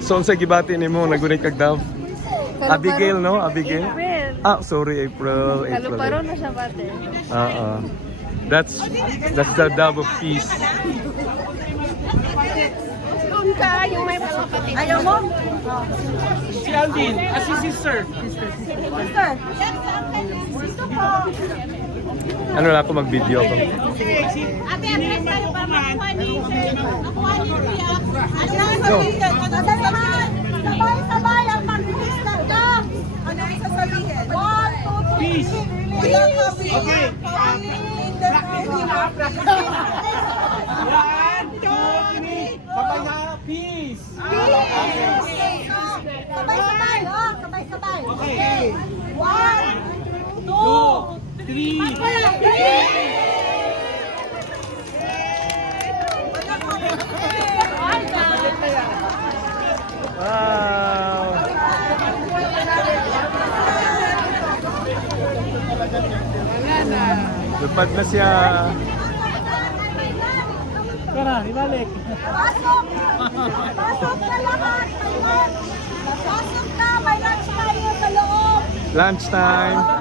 So sa gibati nimo nagunit kag daw. Abigail no, Abigail. April. Ah, sorry, April. Kaluparo na siya pate. That's the dove of peace. Doon ka, yung may mga kapatid. Ayaw mo? Si Alvin, si sister. Sister. Sister po. Ano na ako mag-video ko. Ate, atras tayo para makuha ni Kuya. Sabay-sabay ang mag-register ka. Ano ang sasabihin? 1, 2, 3. Peace. Okay. 1, 2, 3. Sabay na. Peace. Sabay-sabay, oh. Sabay-sabay. Okay. 1, 2, 3. Wow! Lupad na siya. Tara, ibalik. Pasok! Pasok na lahat! Pasok na! May lunch tayo sa loob! Lunchtime.